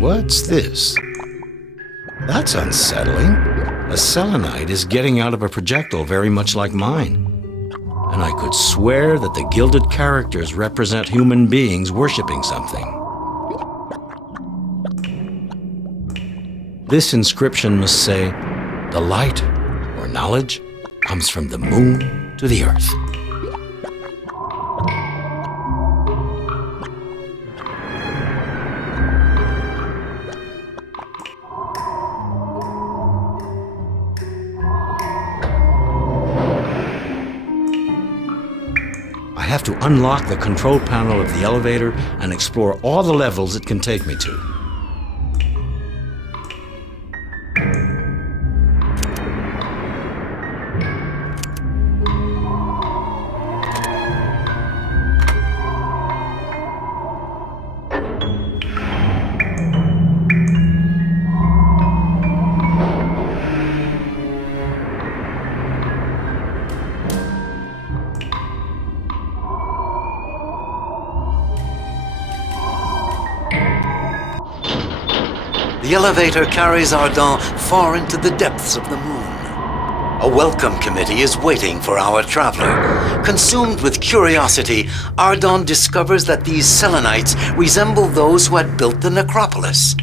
What's this? That's unsettling. A selonite is getting out of a projectile very much like mine. And I could swear that the gilded characters represent human beings worshipping something. This inscription must say, "The light, or knowledge, comes from the moon to the earth." I have to unlock the control panel of the elevator and explore all the levels it can take me to. The elevator carries Ardent far into the depths of the moon. A welcome committee is waiting for our traveler. Consumed with curiosity, Ardent discovers that these selonites resemble those who had built the Necropolis.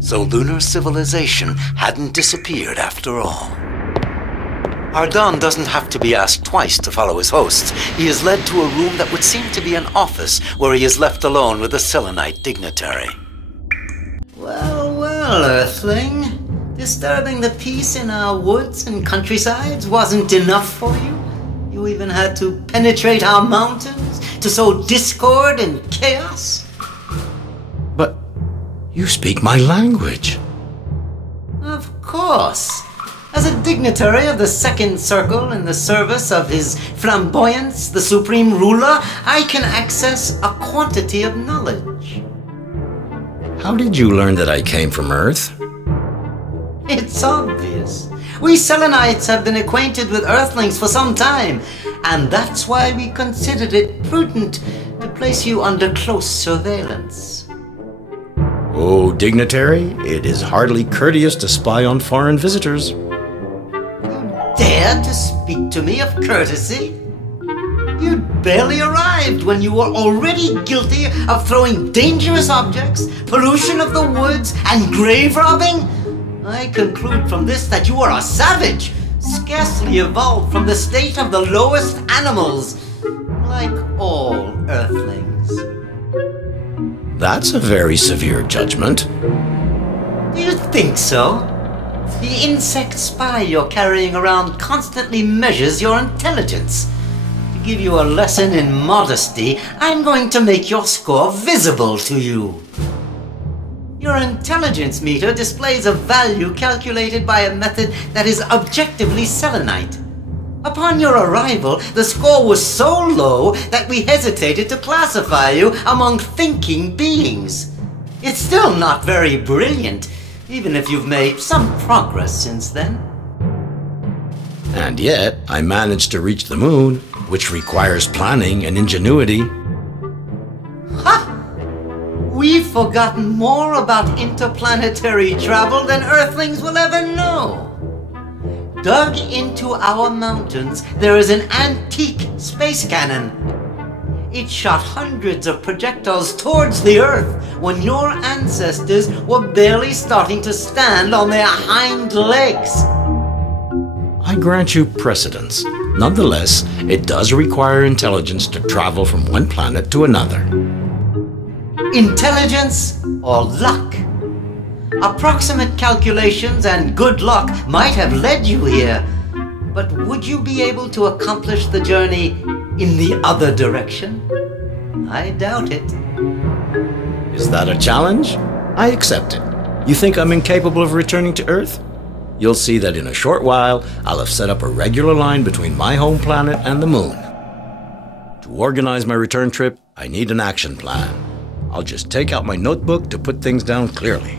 So lunar civilization hadn't disappeared after all. Ardent doesn't have to be asked twice to follow his hosts. He is led to a room that would seem to be an office where he is left alone with a selonite dignitary. Well, Earthling. Disturbing the peace in our woods and countrysides wasn't enough for you? You even had to penetrate our mountains to sow discord and chaos? But you speak my language. Of course. As a dignitary of the Second Circle in the service of His Flamboyance, the Supreme Ruler, I can access a quantity of knowledge. How did you learn that I came from Earth? It's obvious. We selonites have been acquainted with Earthlings for some time, and that's why we considered it prudent to place you under close surveillance. Oh, dignitary, it is hardly courteous to spy on foreign visitors. You dare to speak to me of courtesy? You'd barely arrived when you were already guilty of throwing dangerous objects, pollution of the woods, and grave robbing? I conclude from this that you are a savage, scarcely evolved from the state of the lowest animals, like all Earthlings. That's a very severe judgment. Do you think so? The insect spy you're carrying around constantly measures your intelligence. To give you a lesson in modesty, I'm going to make your score visible to you. Your intelligence meter displays a value calculated by a method that is objectively selonite. Upon your arrival, the score was so low that we hesitated to classify you among thinking beings. It's still not very brilliant, even if you've made some progress since then. And yet, I managed to reach the moon, which requires planning and ingenuity. Ha! We've forgotten more about interplanetary travel than Earthlings will ever know. Dug into our mountains, there is an antique space cannon. It shot hundreds of projectiles towards the Earth when your ancestors were barely starting to stand on their hind legs. I grant you precedence. Nonetheless, it does require intelligence to travel from one planet to another. intelligence, or luck? Approximate calculations and good luck might have led you here, but would you be able to accomplish the journey in the other direction? I doubt it. Is that a challenge? I accept it. You think I'm incapable of returning to Earth? You'll see that in a short while, I'll have set up a regular line between my home planet and the moon. To organize my return trip, I need an action plan. I'll just take out my notebook to put things down clearly.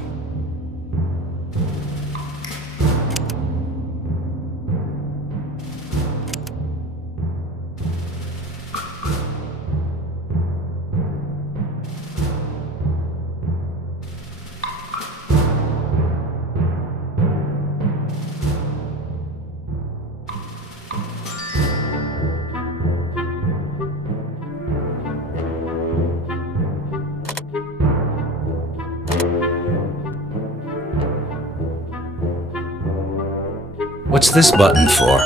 What's this button for?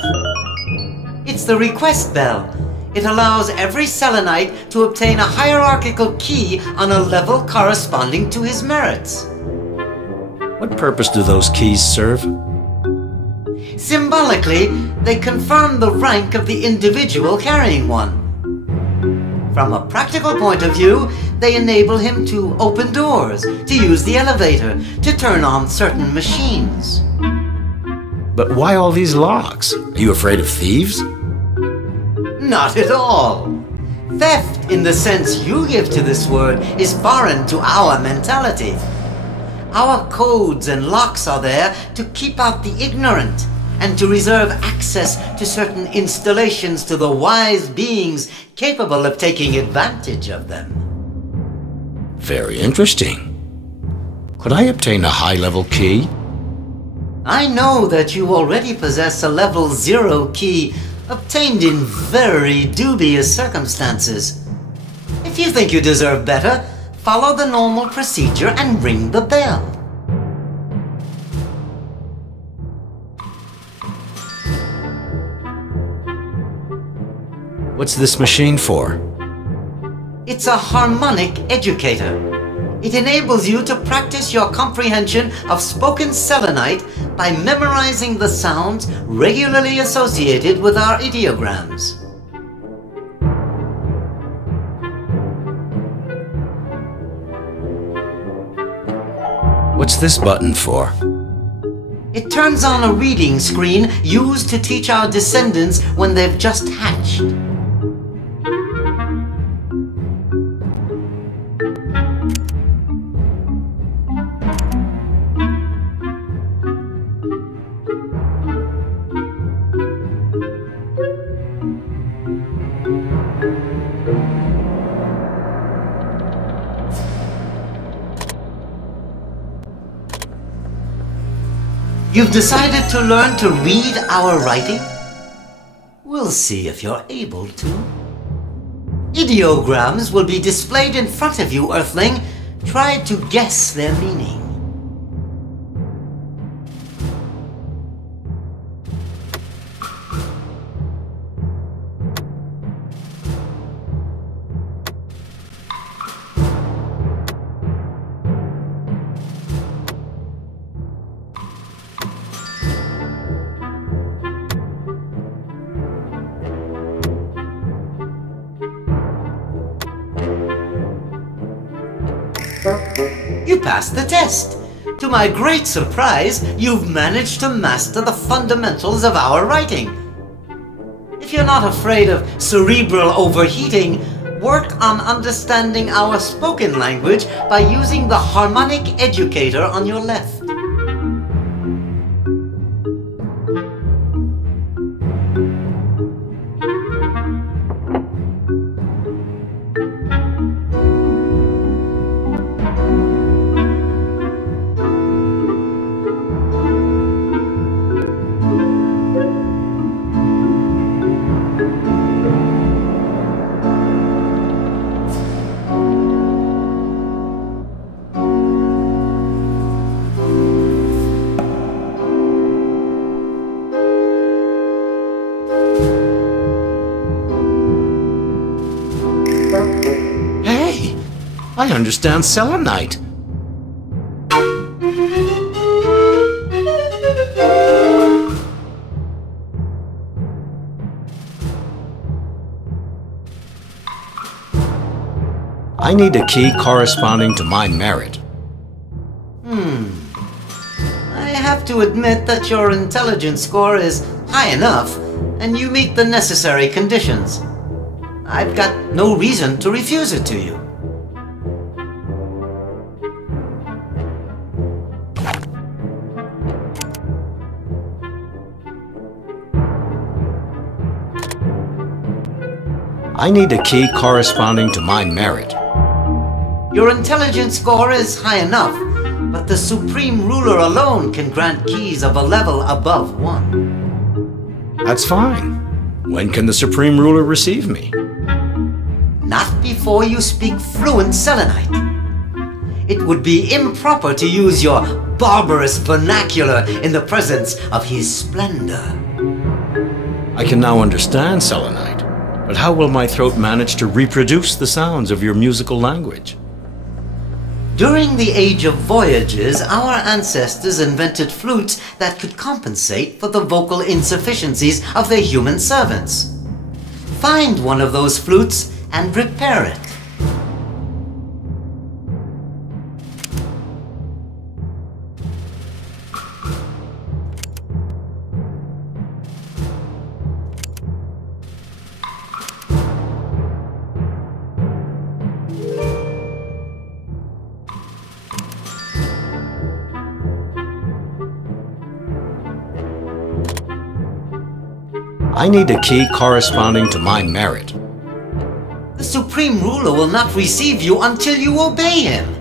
It's the request bell. It allows every selonite to obtain a hierarchical key on a level corresponding to his merits. What purpose do those keys serve? Symbolically, they confirm the rank of the individual carrying one. From a practical point of view, they enable him to open doors, to use the elevator, to turn on certain machines. But why all these locks? Are you afraid of thieves? Not at all. Theft, in the sense you give to this word, is foreign to our mentality. Our codes and locks are there to keep out the ignorant and to reserve access to certain installations to the wise beings capable of taking advantage of them. Very interesting. Could I obtain a high-level key? I know that you already possess a level 0 key obtained in very dubious circumstances. If you think you deserve better, follow the normal procedure and ring the bell. What's this machine for? It's a harmonic educator. It enables you to practice your comprehension of spoken selonite by memorizing the sounds regularly associated with our ideograms. What's this button for? It turns on a reading screen used to teach our descendants when they've just hatched. You've decided to learn to read our writing? We'll see if you're able to. Ideograms will be displayed in front of you, Earthling. Try to guess their meaning. You passed the test. To my great surprise, you've managed to master the fundamentals of our writing. If you're not afraid of cerebral overheating, work on understanding our spoken language by using the harmonic educator on your left. I understand selenite. I need a key corresponding to my merit. I have to admit that your intelligence score is high enough, and you meet the necessary conditions. I've got no reason to refuse it to you. I need a key corresponding to my merit. Your intelligence score is high enough, but the Supreme Ruler alone can grant keys of a level above 1. That's fine. When can the Supreme Ruler receive me? Not before you speak fluent Selenite. It would be improper to use your barbarous vernacular in the presence of his splendor. I can now understand selenite, but how will my throat manage to reproduce the sounds of your musical language? During the Age of Voyages, our ancestors invented flutes that could compensate for the vocal insufficiencies of their human servants. Find one of those flutes and repair it. I need a key corresponding to my merit. The Supreme Ruler will not receive you until you obey him.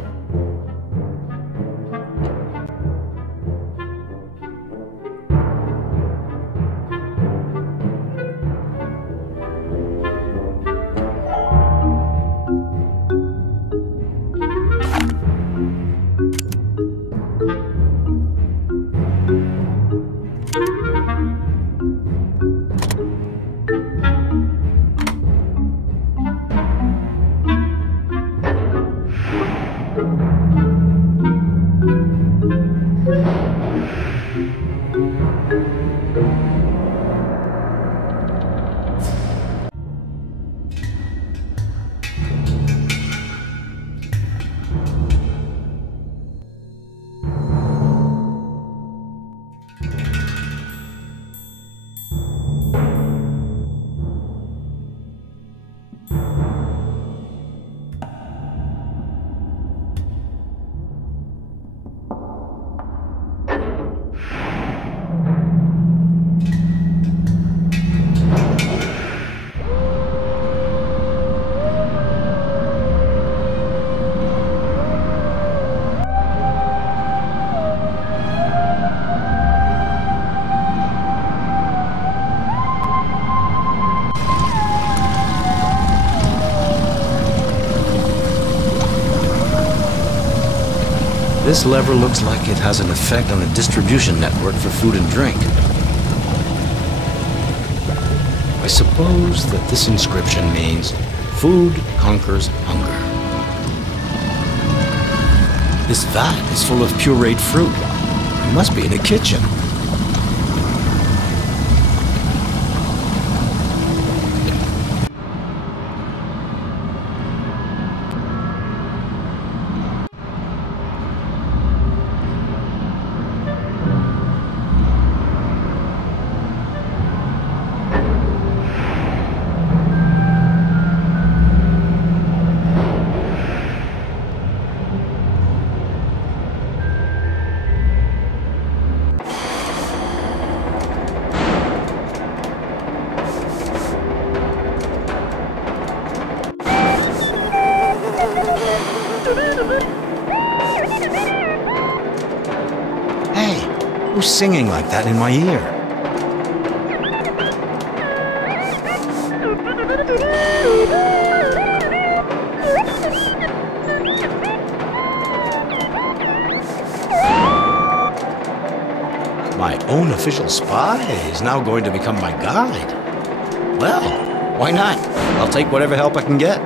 This lever looks like it has an effect on the distribution network for food and drink. I suppose that this inscription means, food conquers hunger. This vat is full of pureed fruit. It must be in a kitchen. Who's singing like that in my ear? My own official spy is now going to become my guide. Well, why not? I'll take whatever help I can get.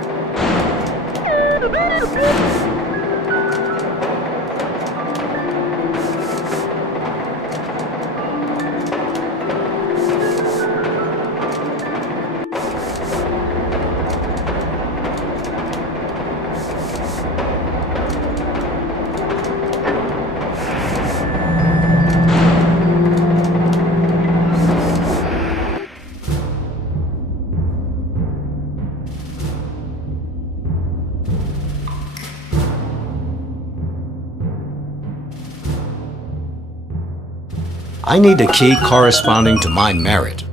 I need a key corresponding to my merit.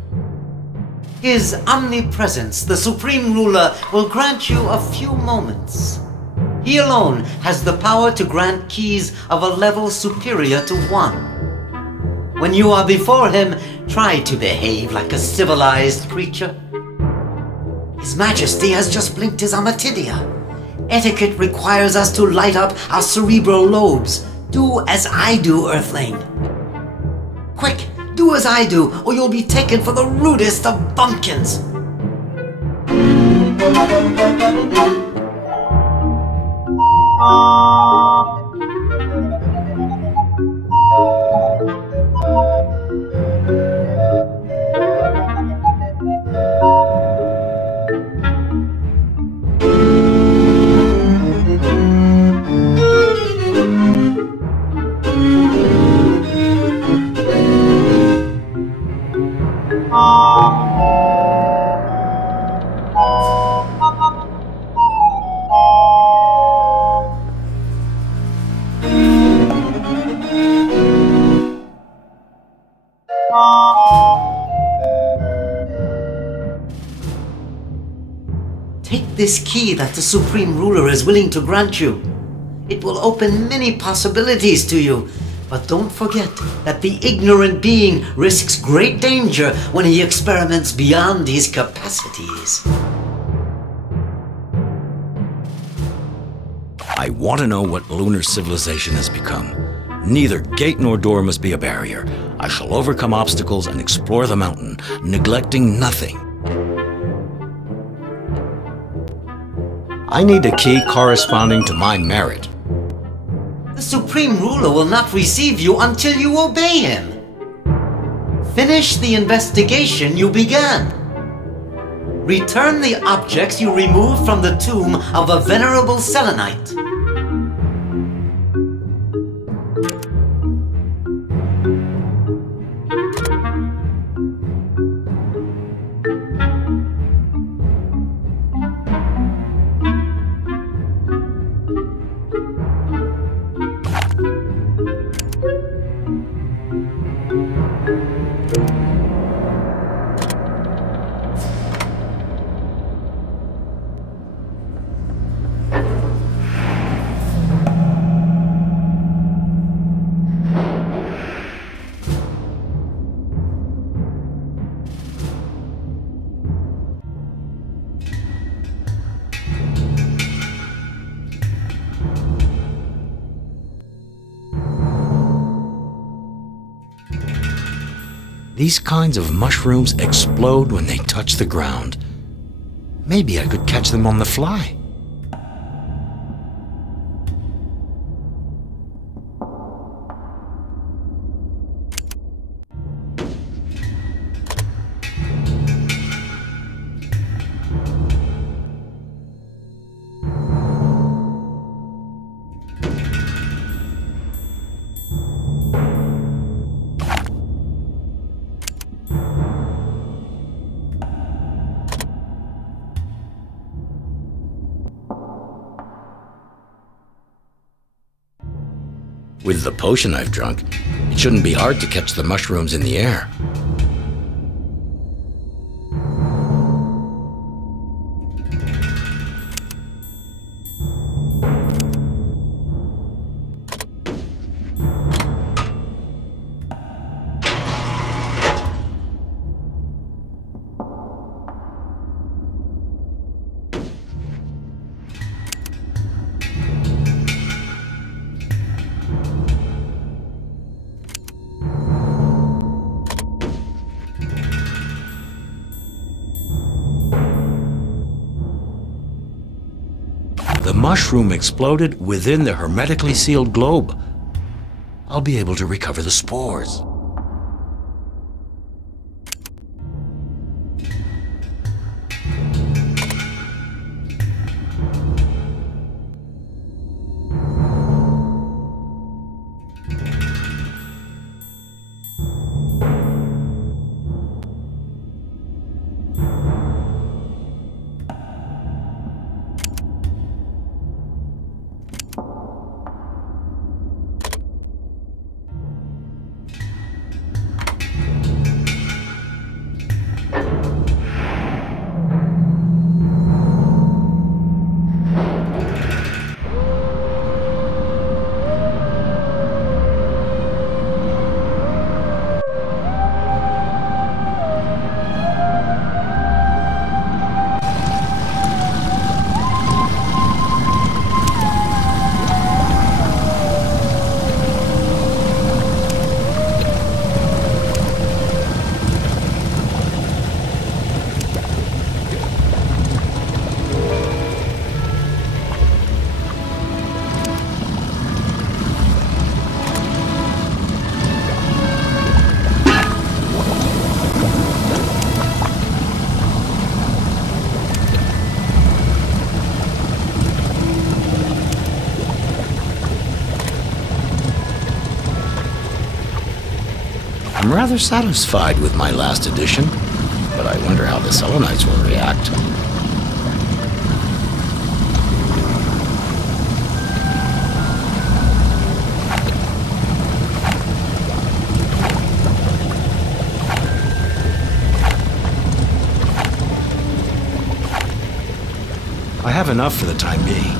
His omnipresence, the Supreme Ruler, will grant you a few moments. He alone has the power to grant keys of a level superior to 1. When you are before him, try to behave like a civilized creature. His Majesty has just blinked his Amatidia. Etiquette requires us to light up our cerebral lobes. Do as I do, Earthling. Quick, do as I do, or you'll be taken for the rudest of bumpkins. Take this key that the Supreme Ruler is willing to grant you. It will open many possibilities to you, but don't forget that the ignorant being risks great danger when he experiments beyond his capacities. I want to know what lunar civilization has become. Neither gate nor door must be a barrier. I shall overcome obstacles and explore the mountain, neglecting nothing. I need a key corresponding to my merit. The Supreme Ruler will not receive you until you obey him. Finish the investigation you began. Return the objects you removed from the tomb of a venerable selonite. These kinds of mushrooms explode when they touch the ground. Maybe I could catch them on the fly. With the potion I've drunk, it shouldn't be hard to catch the mushrooms in the air. The mushroom exploded within the hermetically sealed globe. I'll be able to recover the spores. rather satisfied with my last edition, but I wonder how the selonites will react. I have enough for the time being.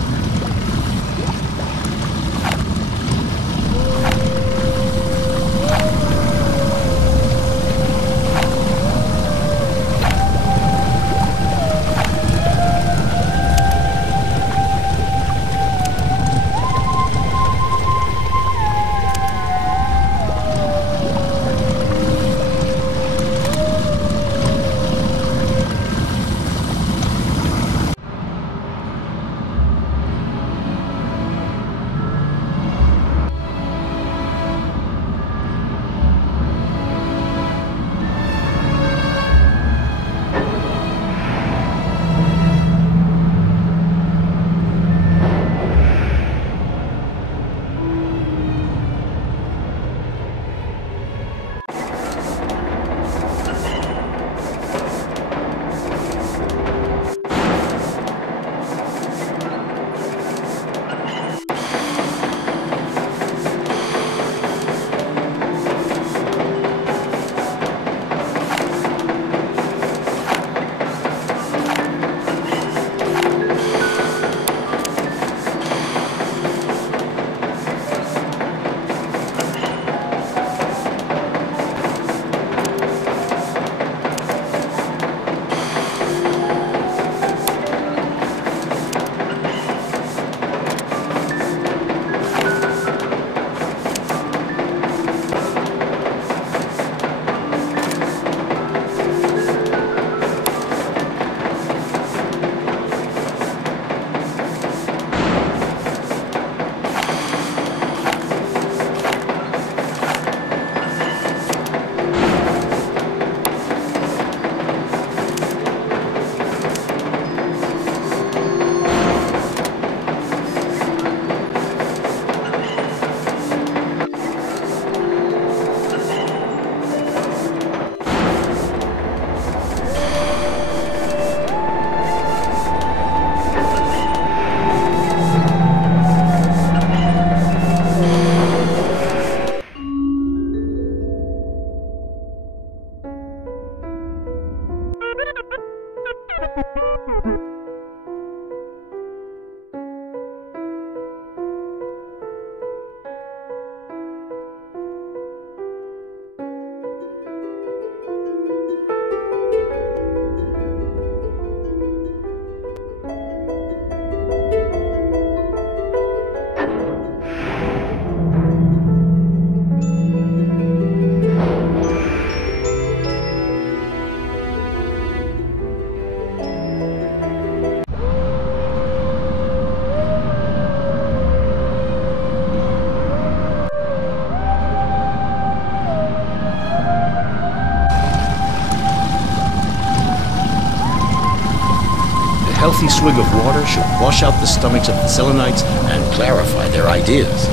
A healthy swig of water should wash out the stomachs of the selonites and clarify their ideas.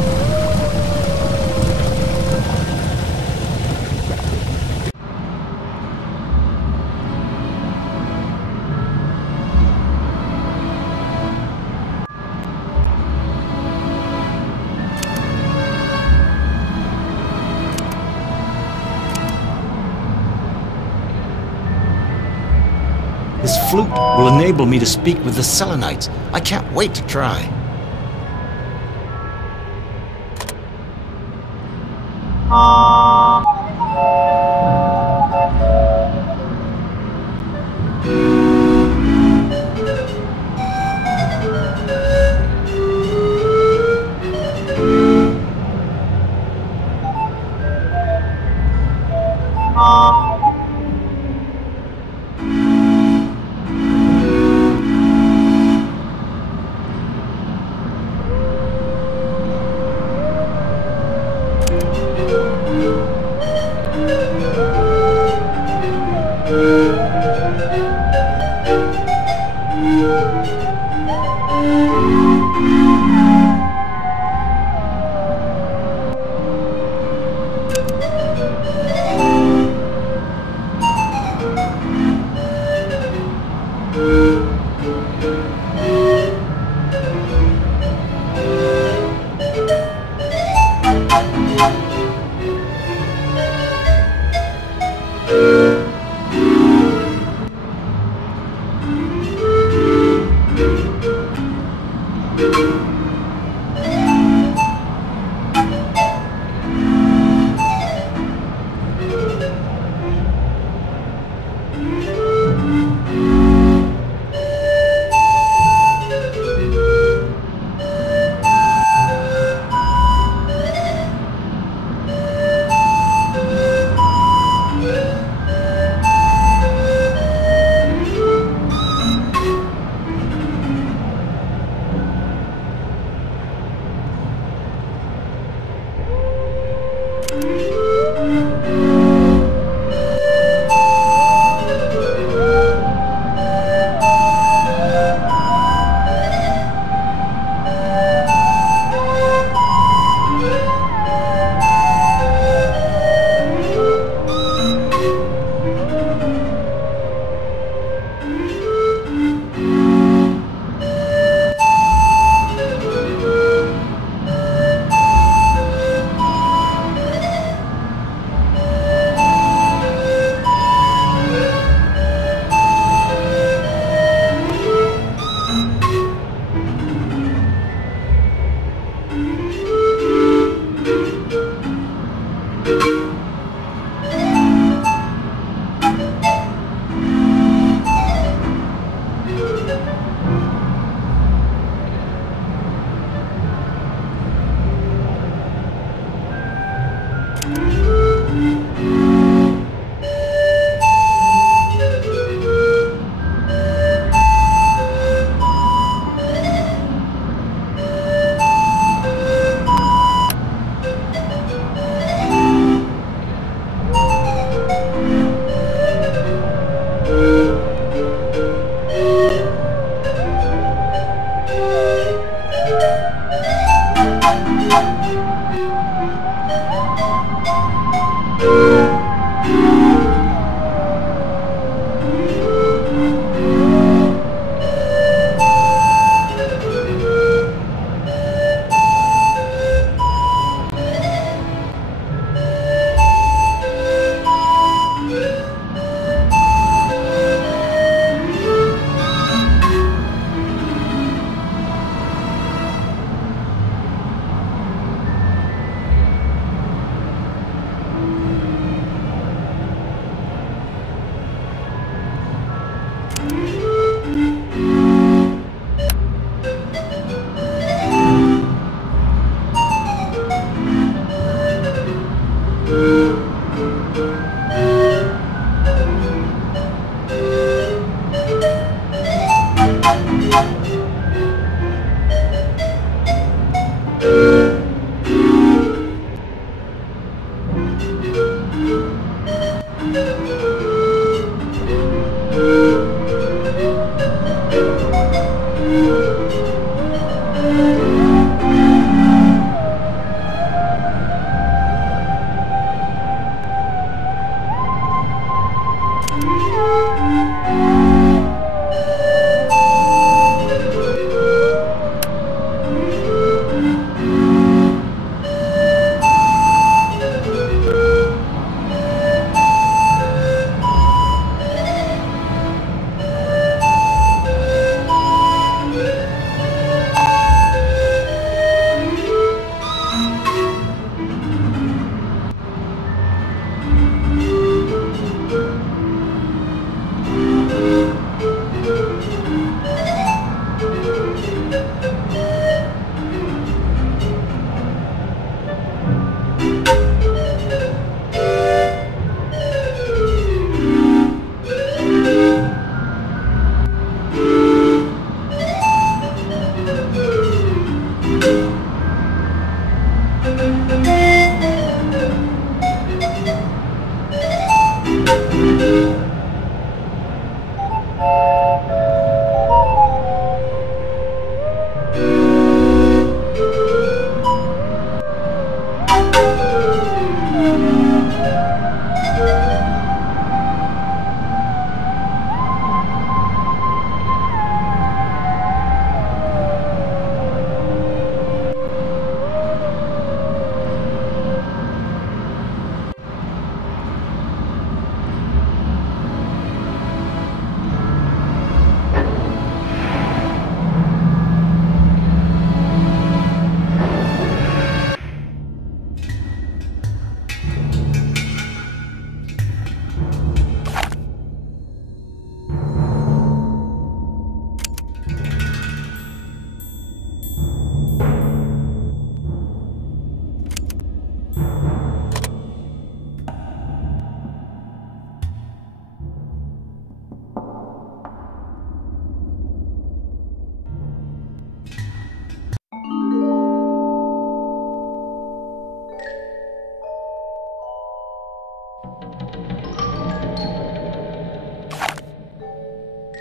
This flute will enable me to speak with the selonites. I can't wait to try.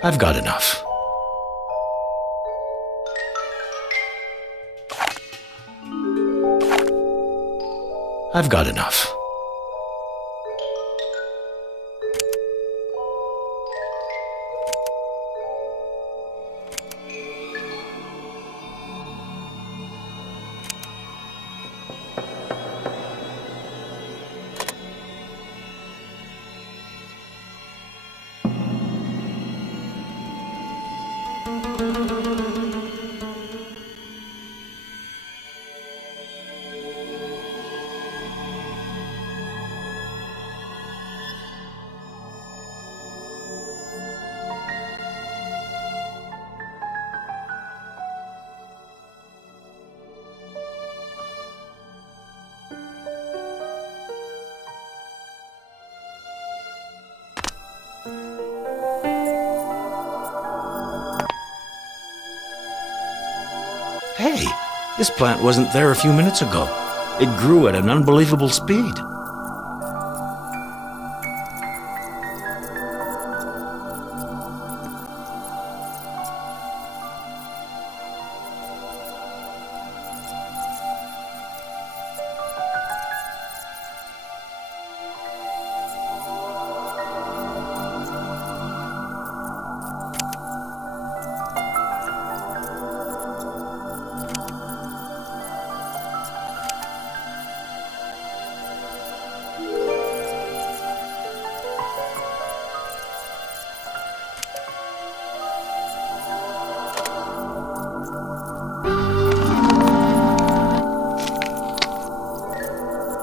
I've got enough. I've got enough. Hey, this plant wasn't there a few minutes ago. It grew at an unbelievable speed.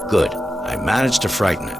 Good. I managed to frighten it.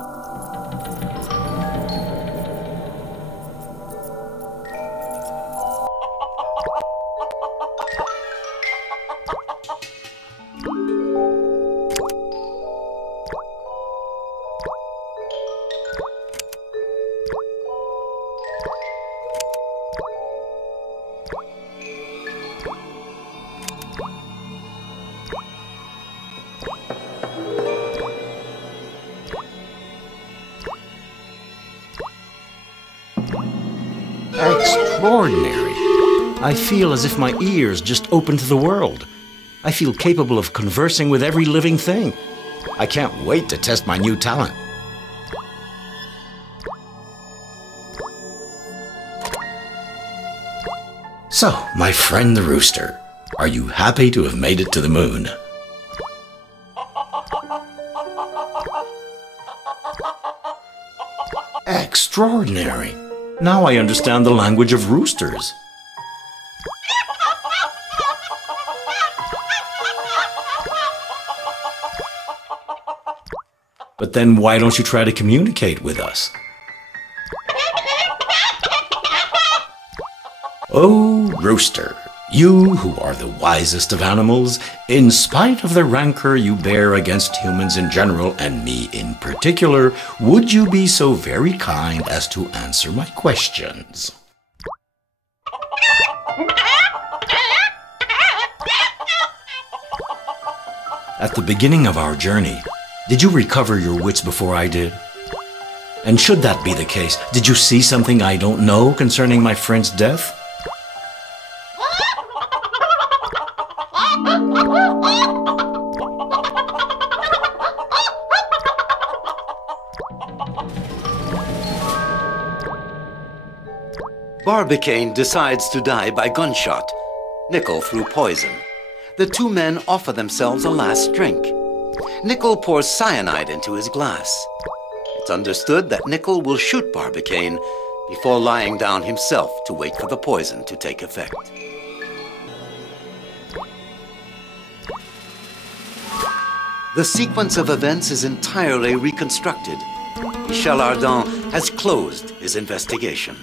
Extraordinary. I feel as if my ears just opened to the world. I feel capable of conversing with every living thing. I can't wait to test my new talent. So, my friend the rooster, are you happy to have made it to the moon? Extraordinary. Now I understand the language of roosters. But then why don't you try to communicate with us? Oh, rooster, you who are the wisest of animals, in spite of the rancor you bear against humans in general and me in particular, would you be so very kind as to answer my questions? At the beginning of our journey, did you recover your wits before I did? And should that be the case, did you see something I don't know concerning my friend's death? Barbicane decides to die by gunshot, Nickel through poison. The two men offer themselves a last drink. Nickel pours cyanide into his glass. It's understood that Nickel will shoot Barbicane before lying down himself to wait for the poison to take effect. The sequence of events is entirely reconstructed. Michel Ardan has closed his investigation.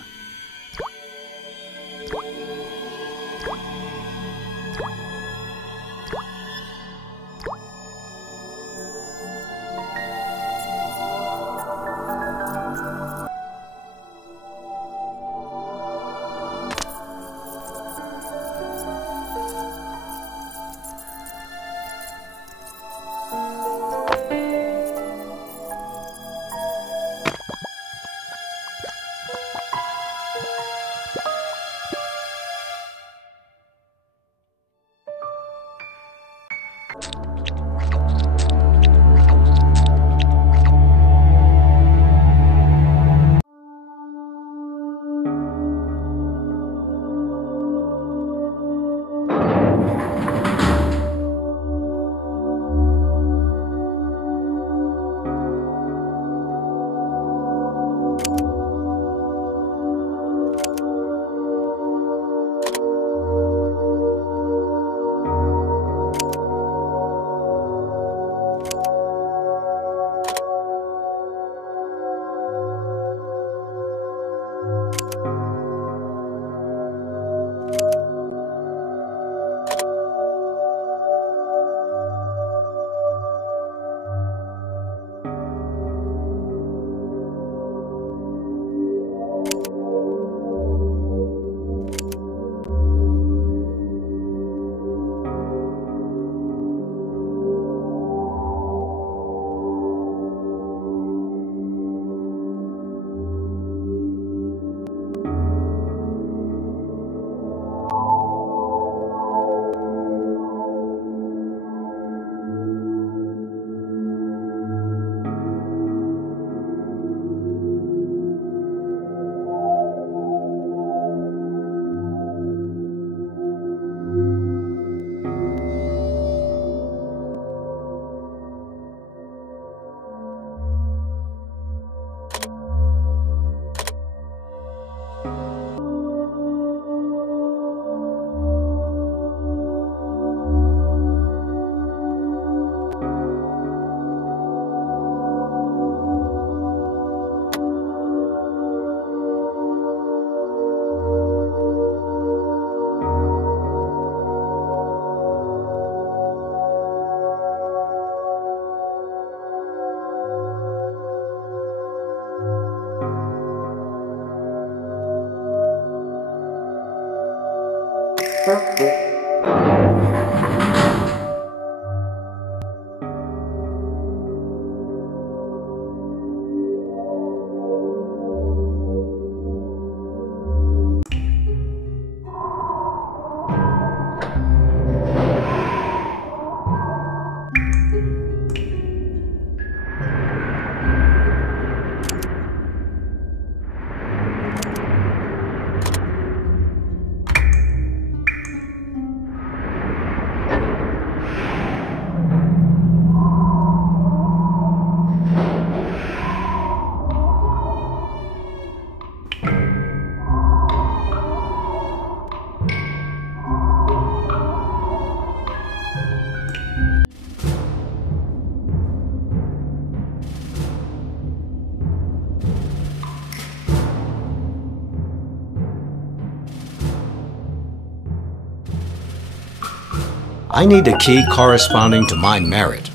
I need a key corresponding to my merit.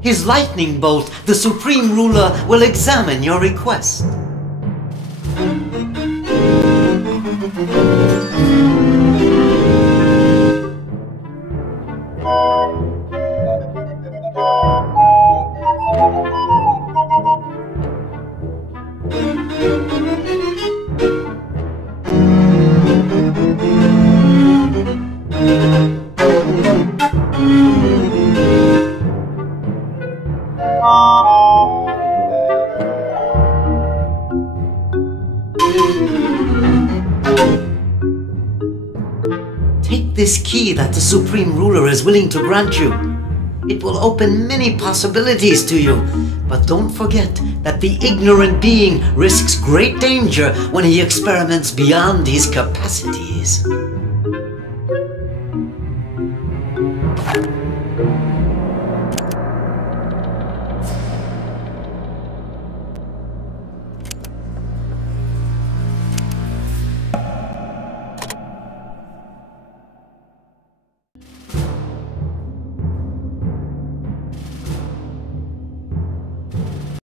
His lightning bolt, the Supreme Ruler, will examine your request. Take this key that the Supreme Ruler is willing to grant you. It will open many possibilities to you, but don't forget that the ignorant being risks great danger when he experiments beyond his capacities.